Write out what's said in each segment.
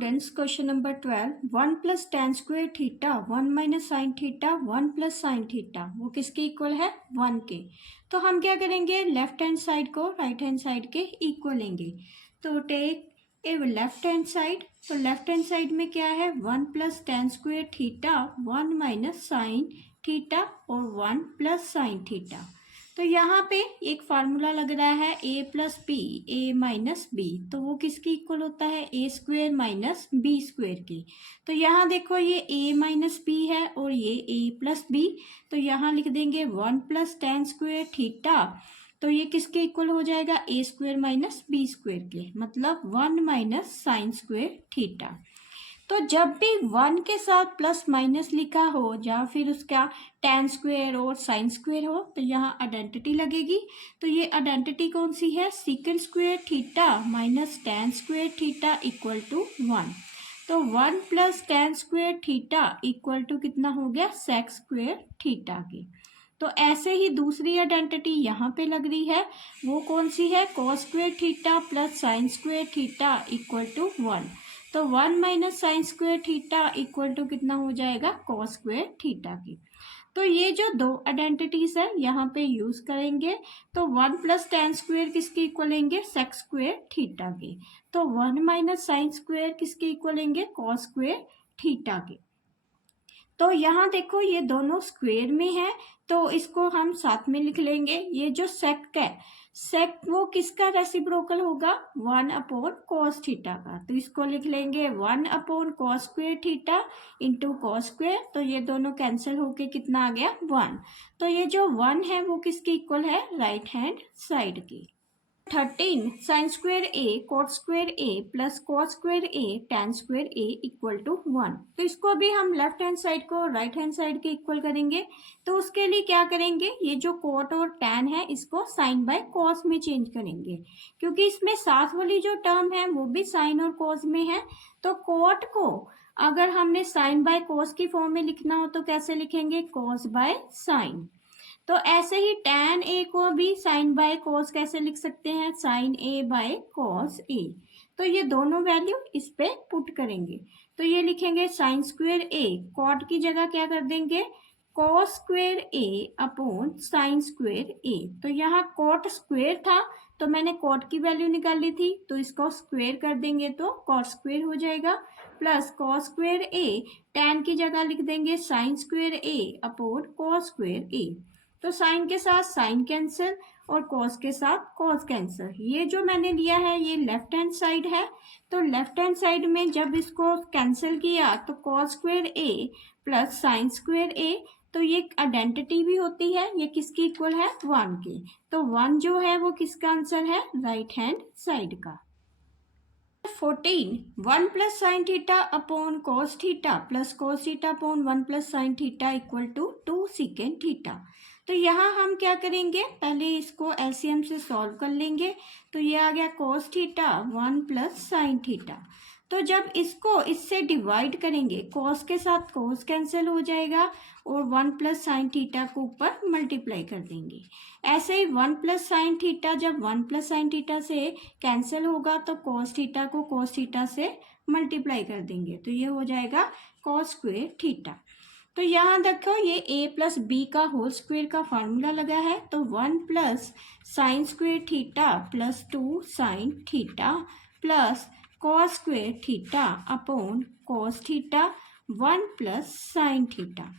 Students, question number 12, 1 plus tan square theta 1 minus sine theta 1 plus sine theta वो किसके equal है? 1 के। तो हम क्या करेंगे, लेफ्ट हैंड साइड को राइट हैंड साइड के इक्वल लेंगे। तो take a left hand side. तो लेफ्ट हैंड साइड में क्या है? 1 plus tan square theta 1 minus sine theta और 1 प्लस साइन थीटा। तो यहाँ पे एक फार्मूला लग रहा है a plus B A minus B, तो वो किसकी इक्वल होता है? A square minus B square की। तो यहाँ देखो ये a माइनस बी है और ये a प्लस बी, तो यहाँ लिख देंगे 1 प्लस टेन स्क्वेयर थीटा। तो ये किसके इक्वल हो जाएगा? ए स्क्वेयर माइनस बी स्क्वेयर के, मतलब 1 माइनस साइन स्क्वेयर थीटा। तो जब भी 1 के साथ प्लस माइनस लिखा हो या फिर उसका टेन स्क्वेयर और साइन स्क्वेयर हो तो यहाँ आइडेंटिटी लगेगी। तो ये आइडेंटिटी कौन सी है? Secant square theta minus tan square theta equal to 1। तो 1 plus tan square theta equal to कितना हो गया? सेक स्क्वेयर थीटा की। तो ऐसे ही दूसरी आइडेंटिटी यहाँ पे लग रही है, वो कौन सी है? Cos square theta plus sine square theta equal to 1। तो 1 minus sine square theta equal to कितना हो जाएगा? कॉस स्क्वेयर थीटा की। तो ये जो दो आइडेंटिटीज है यहाँ पे यूज करेंगे। तो 1 प्लस टेन स्क्वेयर किसके इक्वल लेंगे? सेक स्क्वेयर थीटा की। तो 1 माइनस साइन स्क्वेयर किसके इक्वल लेंगे? कॉस स्क्वेयर थीटा की। तो यहाँ देखो ये दोनों स्क्वेयर में है, तो इसको हम साथ में लिख लेंगे। ये जो सेक है, सेक वो किसका रेसिप्रोकल होगा? 1 अपॉन कॉस थीटा का। तो इसको लिख लेंगे 1 upon cos square theta into cos square. तो ये दोनों कैंसिल होके कितना आ गया? 1। तो ये जो 1 है वो किसकी इक्वल है? राइट हैंड साइड की। 13 sine square A cot square A plus cot square A tan square A equal to 1। तो इसको भी हम लेफ्ट हैंड साइड को राइट हैंड साइड के इक्वल करेंगे। तो उसके लिए क्या करेंगे, ये जो कॉट और टेन है इसको साइन बाय कॉस में चेंज करेंगे, क्योंकि इसमें साथ वाली जो टर्म है वो भी साइन और कॉस में है। तो कॉट को अगर हमने साइन बाय कॉस की फॉर्म में लिखना हो तो कैसे लिखेंगे? Cos by sine. तो ऐसे ही tan a को भी साइन बाय कॉस कैसे लिख सकते हैं? Sine a by cos a। तो ये दोनों वैल्यू इस पे पुट करेंगे। तो ये लिखेंगे साइन स्क्वेयर a, कॉट की जगह क्या कर देंगे? Cos square a upon sine square a। तो यहाँ कॉट स्क्वेयर था तो मैंने कॉट की वैल्यू निकाल ली थी, तो इसको स्क्वेयर कर देंगे तो कॉट स्क्वेयर हो जाएगा, plus cos square a, tan की जगह लिख देंगे sine square a upon cos square a। तो साइन के साथ साइन कैंसिल और कॉस के साथ कॉस कैंसिल। ये जो मैंने लिया है ये लेफ्ट हैंड साइड है। तो लेफ्ट हैंड साइड में जब इसको कैंसिल किया तो cos square A plus sine square ए, तो ये आइडेंटिटी भी होती है, ये किसकी इक्वल है? 1 की। तो 1 जो है वो किसका आंसर है? राइट हैंड साइड का। 14 1 plus sine theta upon cos theta plus cos theta upon 1 plus sine theta equal to 2 secant theta. तो यहाँ हम क्या करेंगे, पहले इसको एलसीएम से सॉल्व कर लेंगे। तो ये आ गया cos theta 1 plus sine theta. तो जब इसको इससे डिवाइड करेंगे, कॉस के साथ कॉस कैंसिल हो जाएगा और 1 प्लस साइन थीटा को ऊपर मल्टीप्लाई कर देंगे। ऐसे ही 1 प्लस साइन थीटा जब 1 प्लस साइन थीटा से कैंसिल होगा तो कॉस थीटा को कॉस थीटा से मल्टीप्लाई कर देंगे, तो ये हो जाएगा कॉस स्क्वेयर थीटा। तो यहाँ देखो ये a प्लस बी का होल स्क्वेयर का फार्मूला लगा है। तो 1 plus sine square theta plus 2 sine theta plus cos square theta upon cos theta 1 plus sine theta.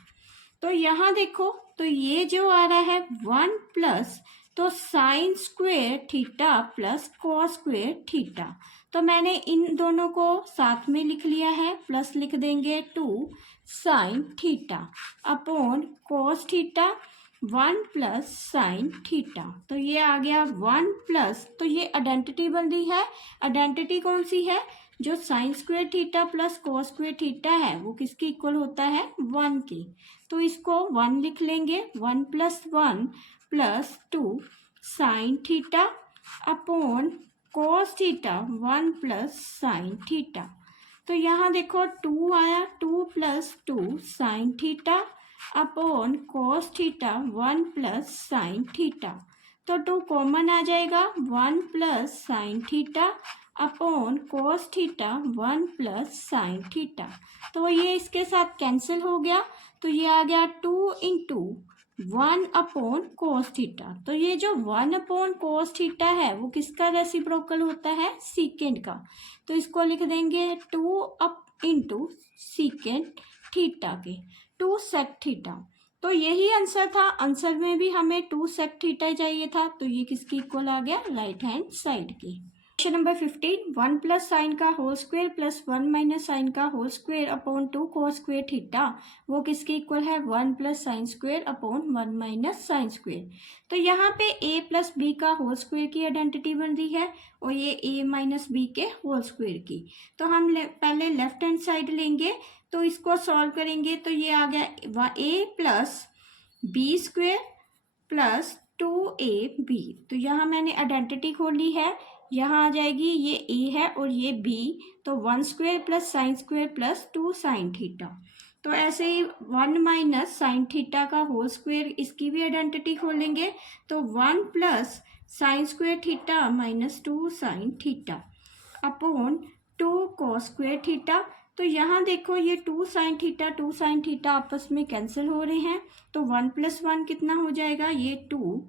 तो यहाँ देखो तो ये जो आ रहा है 1 प्लस तो sign square theta plus cos square theta. तो मैंने इन दोनों को साथ में लिख लिया है, प्लस लिख देंगे 2 sign theta upon cos theta 1 plus sine theta. तो ये आ गया 1 प्लस, तो ये आइडेंटिटी बन रही है। आइडेंटिटी कौन सी है? जो sign square theta plus cos square theta है वो किसकी इक्वल होता है? 1 की। तो इसको 1 लिख लेंगे, 1 plus 1 plus 2 sign theta upon cos theta 1 plus sine theta. तो यहाँ देखो 2 आया, 2 plus 2 sign theta upon cos theta 1 plus sine theta. तो 2 कॉमन आ जाएगा, 1 plus sine theta upon cos theta 1 plus sine theta. तो ये इसके साथ कैंसिल हो गया, तो ये आ गया 2 इंटू 1 अपॉन कॉस थीटा। तो ये जो 1 अपॉन कॉस थीटा है वो किसका रेसिप्रोकल होता है, सीकेंड का। तो इसको लिख देंगे 2 अप इंटू सीकेंड थीटा के 2 सेक थीटा। तो यही आंसर था, आंसर में भी हमें 2 सेक थीटा चाहिए था, तो ये किसकी इक्वल आ गया, राइट हैंड साइड की। क्वेश्चन नंबर 15, 1 प्लस साइन का whole square plus 1 minus sine का whole square upon 2 cos square theta, वो किसके इक्वल है, 1 plus sine square upon 1 minus sine square. तो यहाँ पे a प्लस बी का होल स्क्वायर की आइडेंटिटी बन रही है और ये a माइनस बी के होल स्क्वायर की। तो हम पहले लेफ्ट हैंड साइड लेंगे, तो इसको सॉल्व करेंगे, तो ये आ गया a plus B square plus 2ab। तो यहाँ मैंने आइडेंटिटी खोली है, यहाँ आ जाएगी, ये a है और ये b, तो 1 square plus sine square plus 2 sine theta. तो ऐसे ही 1 माइनस साइन थीटा का होल स्क्वायर, इसकी भी आइडेंटिटी खोलेंगे, तो 1 plus sine square theta minus 2 sign theta upon 2 cos square theta. तो यहाँ देखो ये 2 साइन थीटा आपस में कैंसिल हो रहे हैं, तो 1 प्लस 1 कितना हो जाएगा, ये 2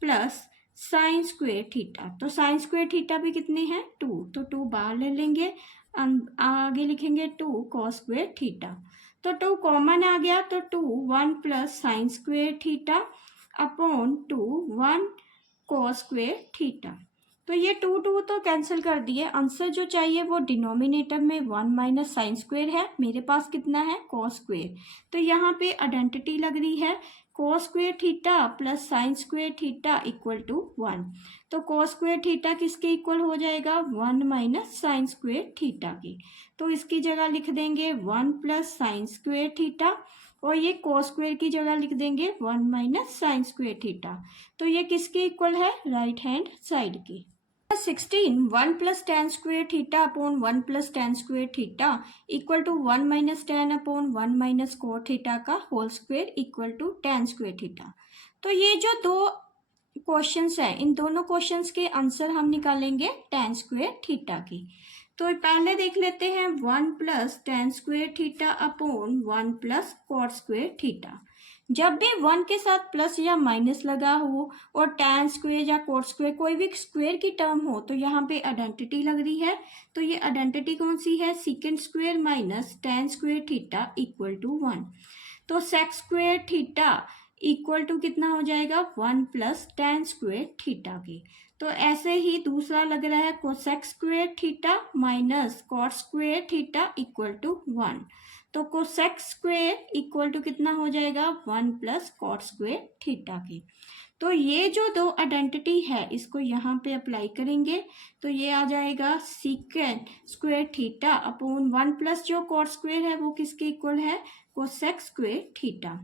प्लस साइन स्क्वायर थीटा। तो साइन स्क्वायर थीटा भी कितने हैं, 2, तो 2 बाहर ले लेंगे, आगे लिखेंगे 2 कॉस स्क्वायर थीटा। तो 2 कॉमन आ गया, तो 2 1 plus sine square theta upon 2 1 cos square theta. तो ये 2 तो कैंसिल कर दिए, आंसर जो चाहिए वो डिनोमिनेटर में 1 माइनस साइन स्क्वायर है, मेरे पास कितना है, कॉस स्क्वायर। तो यहाँ पे आइडेंटिटी लग रही है, cos square theta plus sine square theta equal to 1। तो कॉस स्क्वायर थीटा किसके इक्वल हो जाएगा, 1 माइनस साइन स्क्वायर थीटा की। तो इसकी जगह लिख देंगे 1 प्लस साइन स्क्वायर थीटा, और ये कॉस स्क्वायर की जगह लिख देंगे 1 माइनस साइन स्क्वायर थीटा। तो ये किसके इक्वल है, राइट हैंड साइड की। 16, 1 plus tan square theta upon 1 plus tan square theta equal to 1 minus tan upon 1 minus cot theta का whole square equal to tan square theta. तो ये जो दो क्वेश्चंस हैं, इन दोनों क्वेश्चंस के आंसर हम निकालेंगे टेन स्क्वेयर थीटा की। तो पहले देख लेते हैं 1 plus tan square theta upon 1 plus coat square theta. जब भी 1 के साथ प्लस या माइनस लगा हो और टेन स्क्वेयर या कोट स्क्वेयर कोई भी स्क्वेयर की टर्म हो, तो यहाँ पे आइडेंटिटी लग रही है। तो ये आइडेंटिटी कौन सी है, secant square minus tan square theta equal to 1। तो sec square theta equal to कितना हो जाएगा, 1 प्लस टेन स्क्वेयर थीटा की। तो ऐसे ही दूसरा लग रहा है cosec square theta minus cot square theta equal to 1। तो कोसेक स्क्वेयर इक्वल टू कितना हो जाएगा, 1 प्लस कॉट स्क्वेयर थीटा की। तो ये जो दो आइडेंटिटी है इसको यहाँ पे अप्लाई करेंगे, तो ये आ जाएगा सीकेंड स्क्वेयर थीटा अपॉन 1 प्लस जो कॉट स्क्वेयर है वो किसके इक्वल है, कोसेक स्क्वेयर थीटा।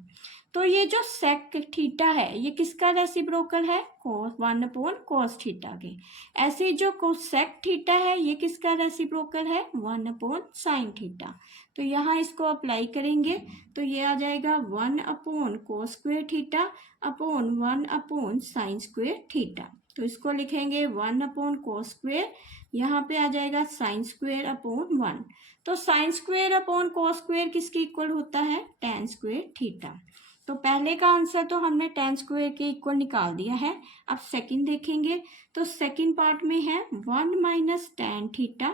तो ये जो सेक थीटा है ये किसका रेसिप्रोकल है, कोस 1 अपॉन कोस थीटा के। ऐसे जो कोसेक थीटा है ये किसका रेसिप्रोकल है, 1 अपॉन साइन थीटा। तो यहाँ इसको अप्लाई करेंगे, तो ये आ जाएगा 1 upon cos square theta upon 1 upon sine square theta. तो इसको लिखेंगे 1 अपॉन कोस स्क्वेयर, यहाँ पे आ जाएगा साइन स्क्वेयर अपॉन 1। तो sine square upon cos square किसके इक्वल होता है, टेन स्क्वेयर थीटा। तो पहले का आंसर तो हमने टेन स्क्वेयर के इक्वल निकाल दिया है। अब सेकंड देखेंगे, तो सेकंड पार्ट में है 1 minus tan theta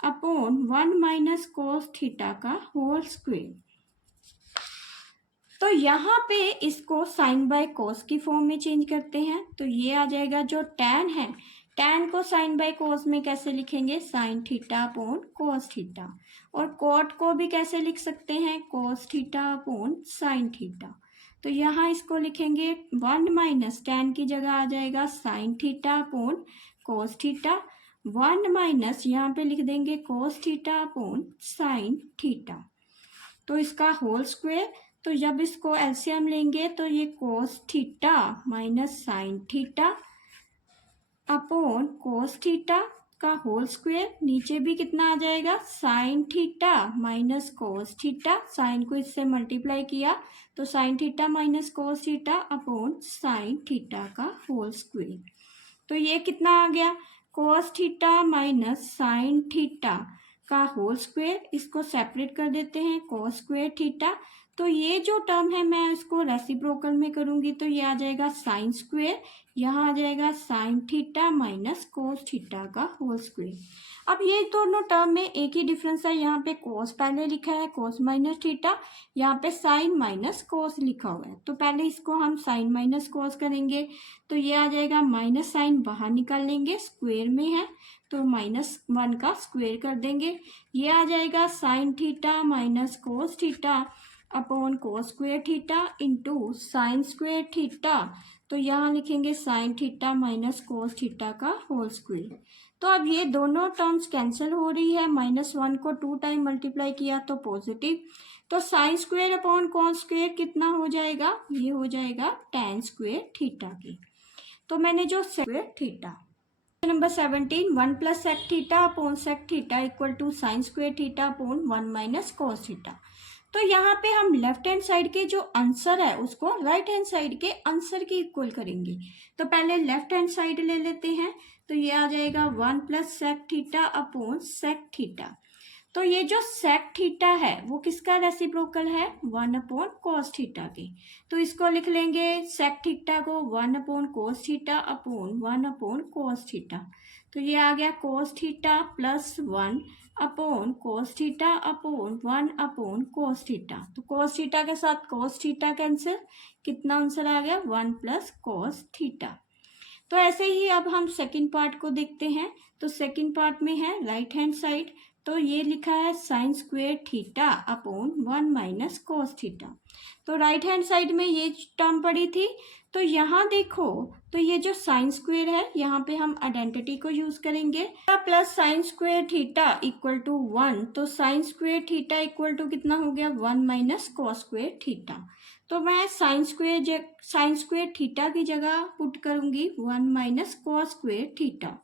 upon 1 minus cos theta का होल स्क्वेयर। तो यहाँ पे इसको साइन बाय कोस की फॉर्म में चेंज करते हैं, तो ये आ जाएगा जो टेन है, टेन को साइन बाय कोस में कैसे लिखेंगे, sign theta upon cos theta. और कोट को भी कैसे लिख सकते हैं, कोस थीटा अपॉन साइन थीटा। तो यहाँ इसको लिखेंगे 1 माइनस टेन की जगह आ जाएगा sine theta upon cos theta, 1 minus यहाँ पे लिख देंगे कोस थीटा अपॉन साइन थीटा। तो इसका होल स्क्वायर, तो जब इसको एलसीएम लेंगे तो ये cos theta minus sine theta upon cos theta का होल स्क्वायर, नीचे भी कितना आ जाएगा, sine theta minus cos theta, sine को इससे मल्टीप्लाई किया तो sine theta minus cos theta upon sine theta का होल स्क्वायर। तो ये कितना आ गया, cos theta minus sine theta का होल स्क्वायर, इसको सेपरेट कर देते हैं कॉस स्क्वायर थीटा। तो ये जो टर्म है मैं इसको रेसिप्रोकल में करूंगी तो ये आ जाएगा साइन स्क्वायर, यहाँ आ जाएगा sine theta minus cos theta का होल स्क्वायर। अब ये दोनों टर्म में एक ही डिफरेंस है, यहाँ पे कोस पहले लिखा है कोस माइनस थीटा, यहाँ पे साइन माइनस कोस लिखा हुआ है। तो पहले इसको हम साइन माइनस कोस करेंगे तो ये आ जाएगा, माइनस साइन बाहर निकाल लेंगे, स्क्वायर में है तो -1 का स्क्वायर कर देंगे, ये आ जाएगा sine theta minus cos theta upon cos square theta into sine square theta. तो यहाँ लिखेंगे sign theta minus cos theta का होल स्क्वायर। तो अब ये दोनों टर्म्स कैंसिल हो रही है, -1 को 2 टाइम मल्टीप्लाई किया तो पॉजिटिव, तो sine square upon cos square कितना हो जाएगा, ये हो जाएगा tan स्क्वायर थीटा की। तो मैंने जो square theta number 17 1 plus sec theta upon sec theta equal to sine square theta upon 1 minus cos theta. तो यहाँ पे हम लेफ्ट हैंड साइड के जो आंसर है उसको राइट हैंड साइड के आंसर के इक्वल करेंगे। तो पहले लेफ्ट हैंड साइड ले लेते हैं, तो ये आ जाएगा 1 plus sec theta upon sec theta. तो ये जो सेक थीटा है वो किसका रेसिप्रोकल है, 1 अपॉन कॉस थीटा के। तो इसको लिख लेंगे सेक थीटा को 1 upon cos theta upon 1 upon cos theta. तो ये आ गया cos theta plus 1 upon cos theta upon 1 upon cos theta. तो कॉस थीटा के साथ कॉस थीटा कैंसिल, कितना आंसर आ गया 1 प्लस कॉस थीटा। तो ऐसे ही अब हम सेकंड पार्ट को देखते हैं। तो सेकंड पार्ट में है राइट हैंड साइड, तो ये लिखा है sign square theta upon 1 minus cos theta. तो राइट हैंड साइड में ये टर्म पड़ी थी, तो यहाँ देखो तो ये जो साइन स्क्वायर है यहाँ पे हम आइडेंटिटी को यूज करेंगे, plus sine square theta equal to 1। तो sine square theta equal to कितना हो गया 1 माइनस कॉस स्क्वायर थीटा। तो मैं साइन स्क्वायर थीटा की जगह पुट करूंगी 1 minus cos square theta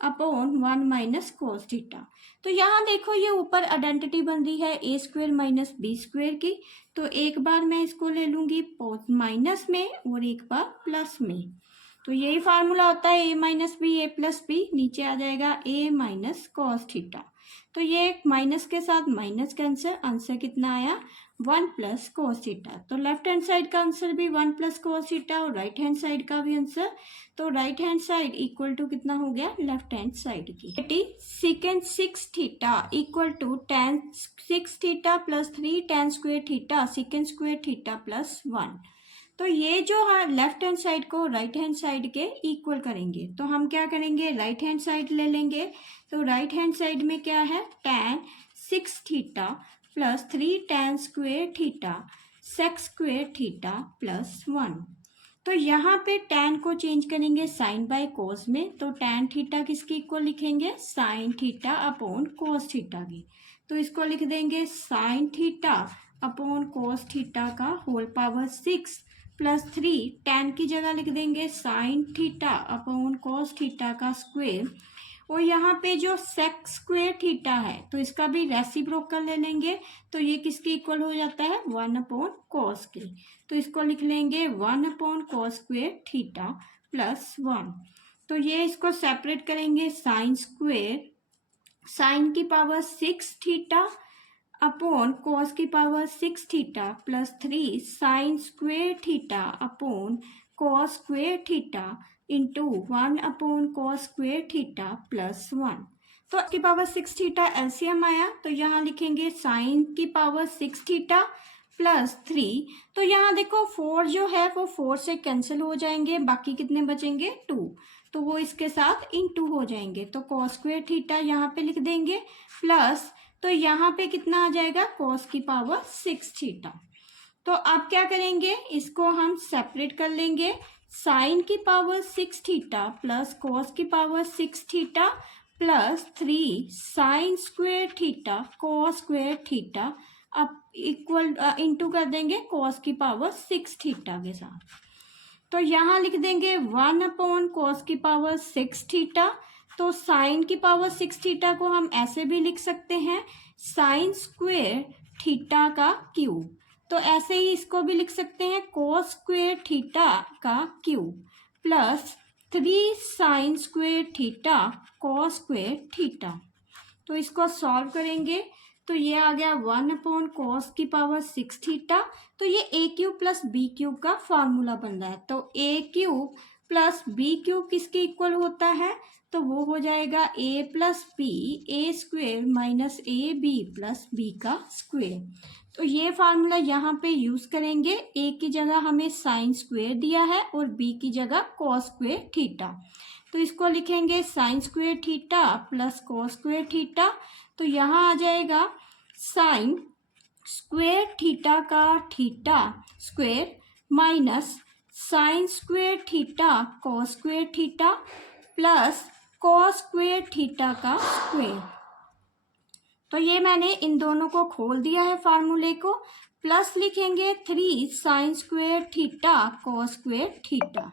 upon 1 minus cos theta. तो यहाँ देखो ये ऊपर आइडेंटिटी बन रही है ए स्क्वायर माइनस बी स्क्वायर की, तो एक बार मैं इसको ले लूंगी माइनस में और एक बार प्लस में। तो यही फार्मूला होता है ए माइनस बी ए प्लस बी, नीचे आ जाएगा ए माइनस कॉस थीटा। तो ये माइनस के साथ माइनस कैंसिल, आंसर कितना आया 1 प्लस कॉस थीटा। तो लेफ्ट हैंड साइड का आंसर भी 1 प्लस कॉस थीटा और राइट हैंड साइड का भी आंसर, तो right hand side equal to कितना हो गया लेफ्ट हैंड साइड की। Secant 6 theta equal to tan 6 theta plus 3 tan square theta secant square theta plus 1। तो ये जो है लेफ्ट हैंड साइड को राइट हैंड साइड के इक्वल करेंगे, तो हम क्या करेंगे राइट हैंड साइड ले लेंगे। तो राइट हैंड साइड में क्या है tan 6 theta plus 3 tan square theta sec square theta plus 1। तो यहाँ पे tan को चेंज करेंगे साइन बाय कोस में, तो tan थीटा किसके इक्वल लिखेंगे sign theta upon cos theta की। तो इसको लिख देंगे sign theta upon cos theta का होल पावर 6 प्लस 3 tan की जगह लिख देंगे sign theta upon cos theta का स्क्वायर, और यहाँ पे जो सेक स्क्वायर थीटा है तो इसका भी रेसिप्रोकल ले लेंगे, तो ये किसके इक्वल हो जाता है 1 अपॉन कॉस के। तो इसको लिख लेंगे 1 upon cos square theta plus 1। तो ये इसको सेपरेट करेंगे साइन स्क्वायर साइन की पावर 6 थीटा अपॉन कॉस की power 6 theta plus 3 sign square theta upon cos square theta into 1 upon cos square theta plus 1। तो की पावर 6 थीटा एलसीएम आया, तो यहाँ लिखेंगे साइन की पावर 6 थीटा प्लस 3। तो यहाँ देखो 4 जो है वो 4 से कैंसिल हो जाएंगे, बाकी कितने बचेंगे 2, तो वो इसके साथ इनटू हो जाएंगे। तो कॉस स्क्वायर थीटा यहाँ पे लिख देंगे प्लस, तो यहाँ पे कितना आ जाएगा कॉस की पावर 6 थीटा। तो अब क्या करेंगे इसको हम सेपरेट कर लेंगे, साइन की पावर 6 थीटा प्लस कॉस की power 6 theta plus 3 sign square theta cos square theta अब इक्वल इनटू कर देंगे कॉस की पावर 6 थीटा के साथ। तो यहाँ लिख देंगे 1 अपॉन कॉस की पावर 6 थीटा। तो साइन की पावर 6 थीटा को हम ऐसे भी लिख सकते हैं साइन स्क्वायर थीटा का क्यूब, तो ऐसे ही इसको भी लिख सकते हैं कोस स्क्वायर थीटा का cube plus 3 sin² theta cos square theta. तो इसको सॉल्व करेंगे तो ये आ गया 1/cos⁻6 थीटा। तो ये a³ प्लस b³ का फॉर्मूला बन रहा है। तो a³ प्लस b³ किसके इक्वल होता है? तो वो हो जाएगा a plus B a² minus A B plus B का स्क्वेयर। तो ये फार्मूला यहाँ पे यूज करेंगे। a की जगह हमें sin² दिया है और b की जगह cos² थीटा। तो इसको लिखेंगे sin² theta plus cos² theta. तो यहाँ आ जाएगा sin² थीटा का theta square minus sin² theta cos² theta plus cos² theta का स्क्वेयर। तो ये मैंने इन दोनों को खोल दिया है फार्मूले को। प्लस लिखेंगे 3 sin² थीटा cos² थीटा।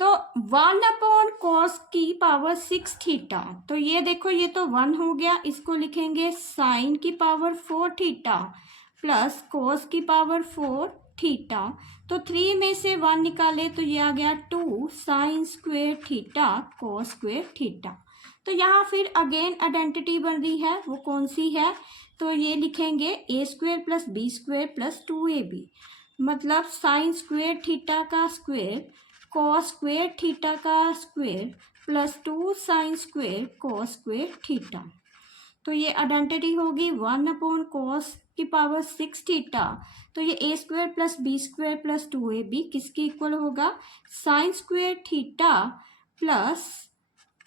तो 1/cos⁻6 थीटा। तो ये देखो ये तो 1 हो गया। इसको लिखेंगे sin⁻4 theta plus cos⁻4 theta. तो 3 में से 1 निकाले तो ये आ गया 2 sin² थीटा cos² थीटा। तो यहाँ फिर अगेन आइडेंटिटी बन रही है, वो कौन सी है? तो ये लिखेंगे a² plus b² plus 2ab, मतलब sin² थीटा का स्क्वेयर cos² थीटा का square plus 2 sin² cos² theta. तो ये आइडेंटिटी होगी 1/cos⁻6 थीटा। तो ये a² plus b² plus 2ab किसके इक्वल होगा? sin² theta plus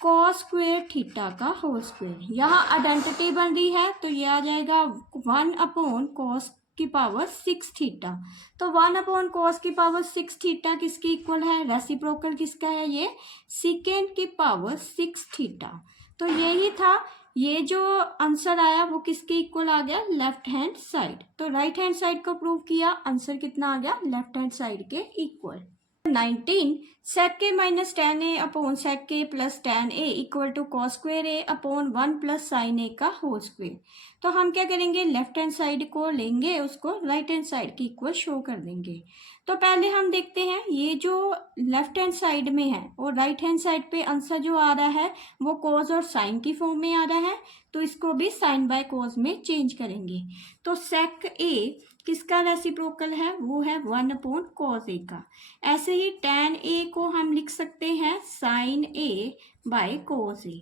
cos² theta का होल स्क्वेयर। यहाँ आइडेंटिटी बन रही है तो ये आ जाएगा 1/cos⁻6 थीटा। तो 1/cos⁻6 थीटा किसके इक्वल है? रेसिप्रोकल किसका है? ये sec⁻6 थीटा। तो यही था। ये जो आंसर आया वो किसके इक्वल आ गया? Left hand side. तो राइट हैंड साइड को प्रूव किया, आंसर कितना आ गया? लेफ्ट हैंड साइड के equal. 19 sec⁻k minus tan a upon sec⁻k plus tan a equal to cos² a upon 1 plus sin a का होल स्क्वेयर। तो हम क्या करेंगे? लेफ्ट हैंड साइड को लेंगे, उसको राइट हैंड साइड के इक्वल शो कर देंगे। तो पहले हम देखते हैं ये जो लेफ्ट हैंड साइड में है और राइट हैंड साइड पे आंसर जो आ रहा है वो cos और sin की फॉर्म में आ रहा है। तो इसको भी sin बाय cos में चेंज करेंगे। तो sec⁻a किसका रेसिप्रोकल है? वो है 1/cos a का। ऐसे ही tan a को हम लिख सकते हैं sin a by cos a।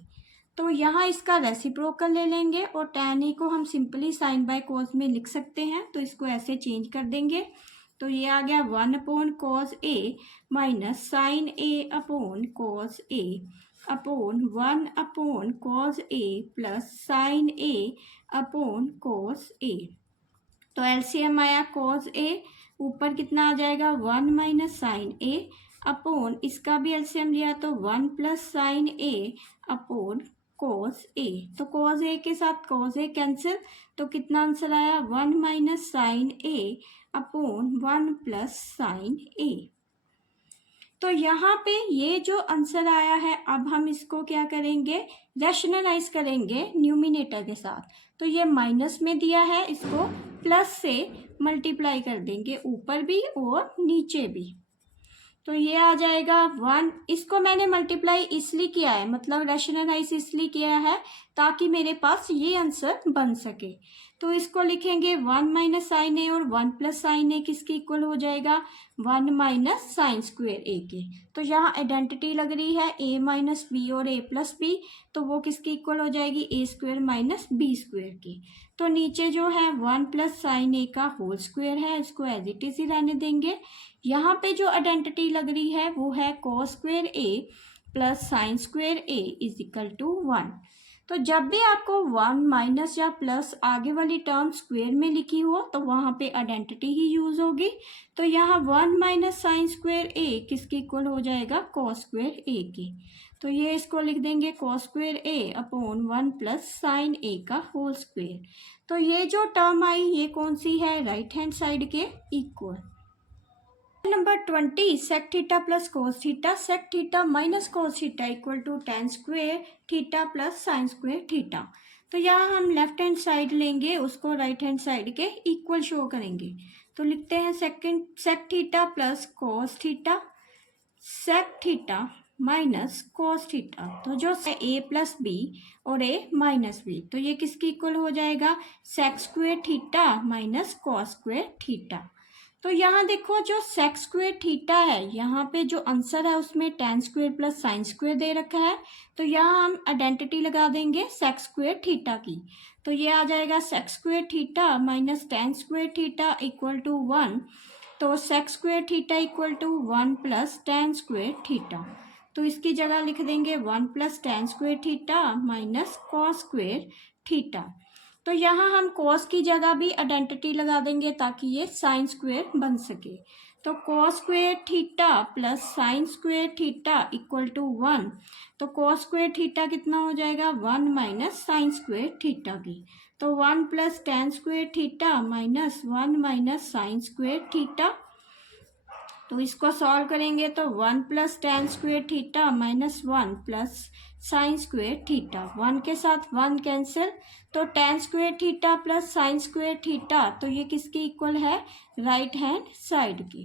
तो यहाँ इसका रेसिप्रोकल ले लेंगे और tan a को हम सिंपली sin बाय cos में लिख सकते हैं। तो इसको ऐसे चेंज कर देंगे। तो ये आ गया 1/cos a minus sin a upon cos a upon 1/cos a plus sin a upon cos a। तो एलसीएम आया cos a, ऊपर कितना आ जाएगा? 1 माइनस साइन a अपॉन इसका भी एलसीएम लिया तो 1 plus sine a upon cos a। तो cos a के साथ cos a कैंसिल, तो कितना आंसर आया? 1 minus sine a upon 1 plus sine a। तो यहाँ पे ये जो आंसर आया है, अब हम इसको क्या करेंगे? रैशनलाइज करेंगे न्यूमिनेटर के साथ। तो ये माइनस में दिया है, इसको प्लस से मल्टीप्लाई कर देंगे ऊपर भी और नीचे भी। तो ये आ जाएगा 1। इसको मैंने मल्टीप्लाई इसलिए किया है, मतलब रैशनलाइज इसलिए किया है ताकि मेरे पास ये आंसर बन सके। तो इसको लिखेंगे 1 माइनस साइन ए और 1 प्लस साइन ए किसके इक्वल हो जाएगा? 1 माइनस साइन स्क्वेयर ए के। तो यहाँ आइडेंटिटी लग रही है a माइनस बी और a प्लस बी, तो वो किसके इक्वल हो जाएगी? a² माइनस b² की। तो नीचे जो है 1 प्लस साइन ए का होल स्क्वेयर है, इसको एज इट इज ही रहने देंगे। यहाँ पे जो आइडेंटिटी लग रही है वो है cos² a plus sin² a is equal to 1। तो जब भी आपको 1 माइनस या प्लस आगे वाली टर्म स्क्वेयर में लिखी हो तो वहाँ पे आइडेंटिटी ही यूज होगी। तो यहाँ 1 माइनस sin² a किसके इक्वल हो जाएगा? cos² a की। तो ये इसको लिख देंगे cos² a upon 1 plus sine a का होल स्क्वेयर। तो ये जो टर्म आई ये कौन सी है? राइट हैंड साइड के equal. Number 20 sec theta plus cos theta sec theta minus cos theta equal to tan² theta plus sin² theta. तो यहाँ हम लेफ्ट हैंड साइड लेंगे, उसको राइट हैंड साइड के इक्वल शो करेंगे। तो लिखते हैं sec theta plus cos theta sec theta minus cos theta. तो जो ए प्लस बी और ए माइनस बी, तो ये किसकी इक्वल हो जाएगा, sec square theta minus cos square theta. तो यहाँ देखो जो सेक स्क्वेयर थीटा है, यहाँ पे जो आंसर है उसमें tan square plus sine square दे रखा है, तो यहाँ हम आइडेंटिटी लगा देंगे सेक स्क्वेयर थीटा की। तो ये आ जाएगा sec square theta minus tan square theta equal to 1। तो sec square theta equal to 1 plus tan square theta. तो इसकी जगह लिख देंगे 1 plus tan square theta minus cos square theta. तो यहाँ हम कॉस की जगह भी आइडेंटिटी लगा देंगे ताकि ये साइन स्क्वेयर बन सके। तो cos square theta plus sine square theta equal to 1। तो कॉस स्क्वेयर थीटा कितना हो जाएगा, 1 माइनस साइन स्क्वेयर थीटा की। तो 1 plus tan square theta minus 1 minus sine square theta. तो इसको सॉल्व करेंगे तो 1 plus tan square theta minus 1 plus sine square theta, 1 के साथ 1 कैंसिल। तो ten square theta plus sine square theta, तो ये किसकी इक्वल है, राइट हैंड साइड की।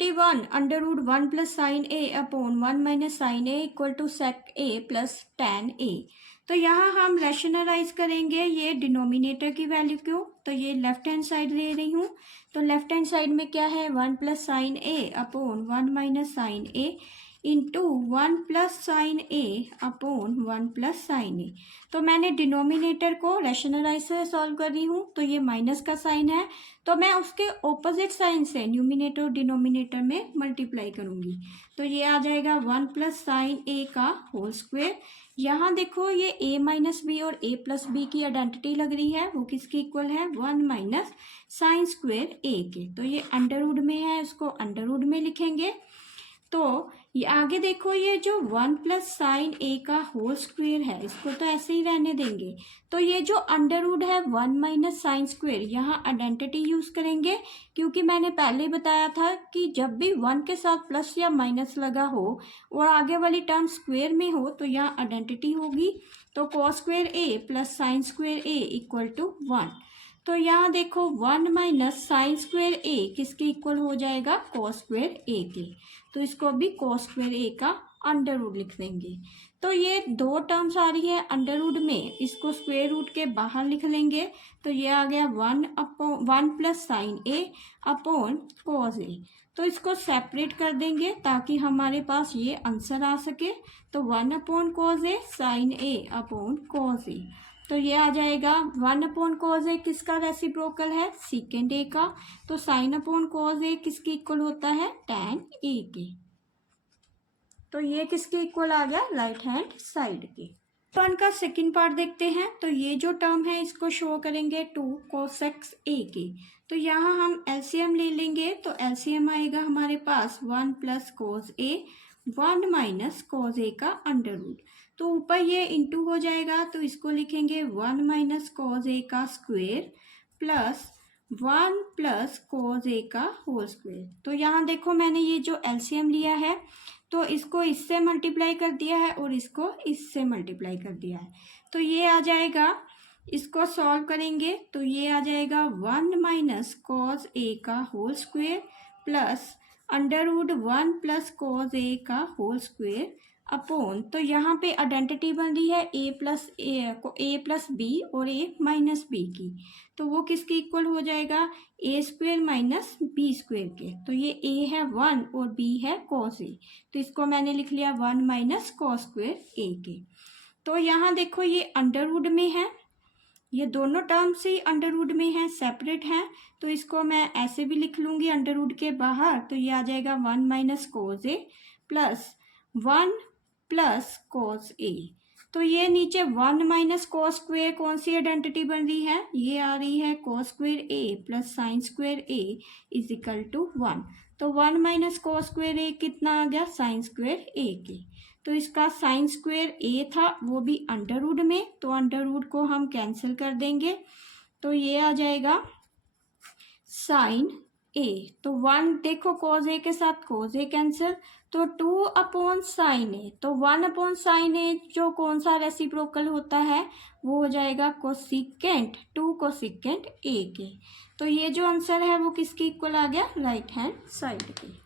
1 under root 1 plus sine A upon 1 minus sine A equal to sec A plus tan A. तो यहाँ हम रैशनलाइज करेंगे ये डिनोमिनेटर की वैल्यू क्यों, तो ये लेफ्ट हैंड साइड ले रही हूँ। तो लेफ्ट हैंड साइड में क्या है, 1 plus sine A upon 1 minus sine A into 1 plus sine A upon 1 plus sine ए। तो मैंने डिनोमिनेटर को रैशनलाइज से सॉल्व कर रही हूँ, तो ये माइनस का साइन है, तो मैं उसके ऑपोजिट साइन से न्यूमिनेटर और डिनोमिनेटर में मल्टीप्लाई करूँगी। तो ये आ जाएगा 1 प्लस साइन ए का होल स्क्वेयर। यहाँ देखो ये a माइनस बी और a प्लस बी की आइडेंटिटी लग रही है, वो किसकी इक्वल है, 1 माइनस साइन स्क्वेयर a के। तो ये अंडर रूट में है, इसको अंडर रूट में लिखेंगे। तो ये आगे देखो ये जो 1 प्लस साइन ए का होल स्क्वेयर है, इसको तो ऐसे ही रहने देंगे। तो ये जो अंडर रूट है 1 माइनस साइन स्क्वेयर, यहाँ आइडेंटिटी यूज करेंगे, क्योंकि मैंने पहले बताया था कि जब भी 1 के साथ प्लस या माइनस लगा हो और आगे वाली टर्म स्क्वेयर में हो तो यहाँ आइडेंटिटी होगी। तो cos square A plus sine square A equal to 1। तो यहाँ देखो 1 माइनस साइन स्क्वेयर ए किसके इक्वल हो जाएगा, कॉस स्क्वेयर ए के। तो इसको भी कॉस स्क्वेयर ए का अंडर रूट लिख देंगे। तो ये दो टर्म्स आ रही है अंडर रूट में, इसको स्क्वेयर रूट के बाहर लिख लेंगे। तो ये आ गया 1 plus sine A upon cos A. तो इसको सेपरेट कर देंगे ताकि हमारे पास ये आंसर आ सके। तो 1 upon cos A sign A upon cos A. तो ये आ जाएगा 1 अपॉन कॉस ए किसका रेसिप्रोकल है, सीकेंड ए का। तो साइन अपॉन कॉस ए किसकी इक्वल होता है, टैन ए के। तो ये किसके इक्वल आ गया, राइट हैंड साइड के। तो इनका सेकंड पार्ट देखते हैं। तो ये जो टर्म है इसको शो करेंगे 2 cos ए के। तो यहाँ हम एलसीएम ले लेंगे। तो एलसीएम आएगा हमारे पास 1 plus cos A 1 minus cos A का अंडर रूट। तो ऊपर ये इंटू हो जाएगा, तो इसको लिखेंगे 1 माइनस कॉस ए का square plus 1 plus cos A का होल स्क्वेयर। तो यहाँ देखो मैंने ये जो एलसीएम लिया है, तो इसको इससे मल्टीप्लाई कर दिया है और इसको इससे मल्टीप्लाई कर दिया है। तो ये आ जाएगा, इसको सॉल्व करेंगे तो ये आ जाएगा 1 माइनस कॉस ए का whole square plus under root 1 plus cos A का होल स्क्वेयर अपॉन। तो यहाँ पे आइडेंटिटी बन रही है ए प्लस बी और ए माइनस बी की। तो वो किसके इक्वल हो जाएगा, ए स्क्वेयर माइनस बी स्क्वेयर के। तो ये ए है 1 और बी है कॉस ए, तो इसको मैंने लिख लिया 1 माइनस कॉस स्क्वेयर ए के। तो यहाँ देखो ये अंडर रूट में है, ये दोनों टर्म्स ही अंडर रूट में है, सेपरेट हैं। तो इसको मैं ऐसे भी लिख लूँगी अंडर रूट के बाहर। तो ये आ जाएगा 1 माइनस कॉस ए प्लस 1 प्लस कॉस ए। तो ये नीचे 1 माइनस कॉस स्क्वेयर कौन सी आइडेंटिटी बन रही है, ये आ रही है cos square A plus sine square A is equal to 1। तो 1 माइनस कॉस स्क्वेयर ए कितना आ गया, साइन स्क्वेयर ए के। तो इसका साइन स्क्वेयर ए था वो भी अंडर रूट में, तो अंडर रूट को हम कैंसिल कर देंगे। तो ये आ जाएगा साइन ए। तो 1 देखो कॉस ए के साथ कॉस ए कैंसिल, तो 2 अपॉन साइन ए। तो 1 अपॉन साइन ए जो कौन सा रेसिप्रोकल होता है वो हो जाएगा कोसिकेंट 2 कोसिकेंट ए के। तो ये जो आंसर है वो किसकी इक्वल आ गया, राइट हैंड साइड के।